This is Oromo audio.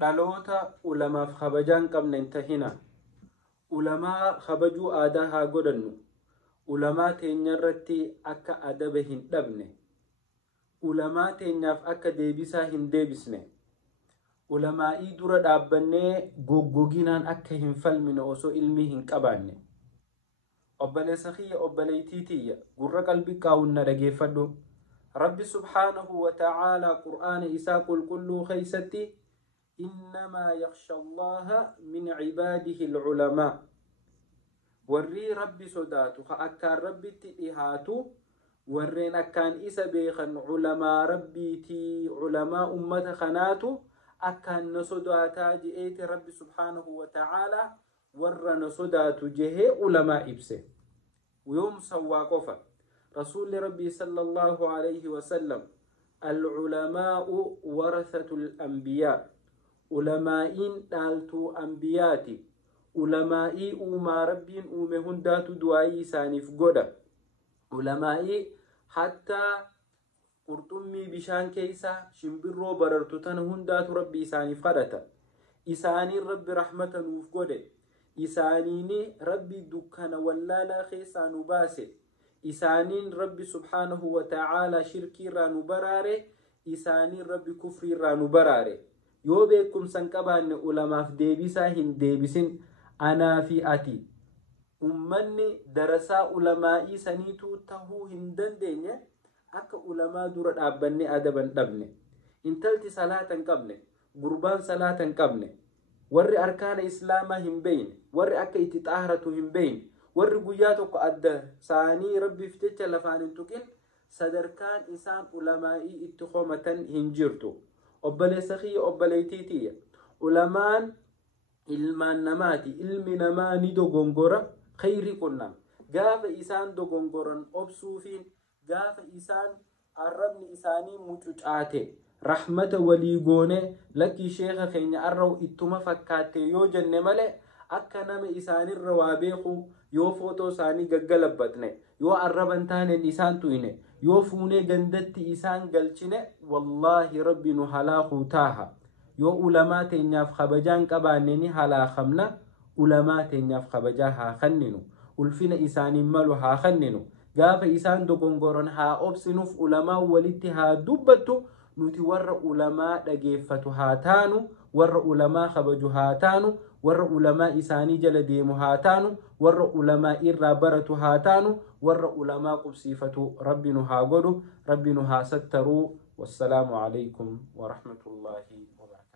dhaloota ulamaaf kabajaan qabna hin tahina. Ulamaa kabajuu aadaa haa godhannu. Ulamaa teenya irratti akka adaba hin dhabne. Ulamaa teenyaaf akka deebisaa hin deebisne. Ulamaa'ii dura dhaabbannee goggoginaan akka hin falmine osoo ilmii hin qabaanne. Obboleessa kiyya obboleettii tiyya gurra qalbii qaawunna dhageeffadhu. Rabbi subhaanahu wa ta'aalaa qur'aana isaa qulqulluu keeysatti إنما يخشى الله من عباده العلماء ورّي ربي صداتو أكان ربي تئهاتو ورّين أكان إسا بيخن علماء ربي تي علماء أمة خناتو أكان نصداتا جئيت ربي سبحانه وتعالى ورّ نصداتو جهي علماء إبسه ويوم سواقفا رسول ربي صلى الله عليه وسلم العلماء ورثة الأنبياء ulamaa'iin dhaaltuu anbiyaati. Ulamaa'ii uumaa rabbiin uume hundaatu du'aayii isaaniif godha. Ulamaa'ii hattaa qurxummii bishaan keeysa shimbirroo barartu tana hundaatu rabbi isaaniif kadhata. Isaaniin rabbi rahmata nuuf godhe. Isaaniini rabbi dukkana wallaalaa keessaa nu baase. Isaaniin rabbi subhaanahu wa ta'aalaa shirkiirraa nu baraare. Isaaniin rabbi kufriirraa nu baraare. yoo beekumsan qabaanne ulamaaf deebisaa hin deebisin anaa fi ati ummanni darasaa ulamaa'ii saniitu tahuu hin dandeenye akka ulamaa dura dhaabbanne adaban dhabne. Intalti salaatan qabne, gurbaan salaatan qabne, warri arkaana islaamaa hin beeyne, warri akka itti xaharatu hin beeyne, warri guyyaa tokko adda saanii rabbiif jecha lafaan hin tuqin sadarkaan isaan ulamaa'ii itti qomatan hin jirtu. Obboleessa kiyya obboleettii tiyya ulamaan ilmaan namaati. Ilmi namaa ni dogongora khayri qunnam. Gaafa isaan dogongoran obsuufiin gaafa isaan arrabni isaanii mucucaate rahmata walii goone lakkii sheekha keenya arraw ittuma fakkaate yoo jenne malee akka nama isaanirra waa beeku yoo footoo isaanii gaggalabbatne yoo arraban taaneen isaan tuyne yoo fuunee gandatti isaan galchine wallaahi rabbi nu halaakuu taaha. Yoo ulamaa teenyaaf kabajaan qabaanne ni halaakamna. Ulamaa teenyaaf kabajaa haa kenninu. Ulfina isaaniin malu haa kenninu. Gaafa isaan dogongoran haa obsinuuf ulamaa walitti haa dubbattu. Nuti warra ulamaa dhageeffatu haa taanu, warra ulamaa kabaju haa taanu, warra ulamaa isaanii jala deemu haa taanu, warra ulamaa irraa baratu haa taanu, warra ulamaa qubsiifatu rabbi nu haa godhu, rabbi nu haa sattaruu. Wassalaamu alaykum wa rahmatullahi wa barakatuh.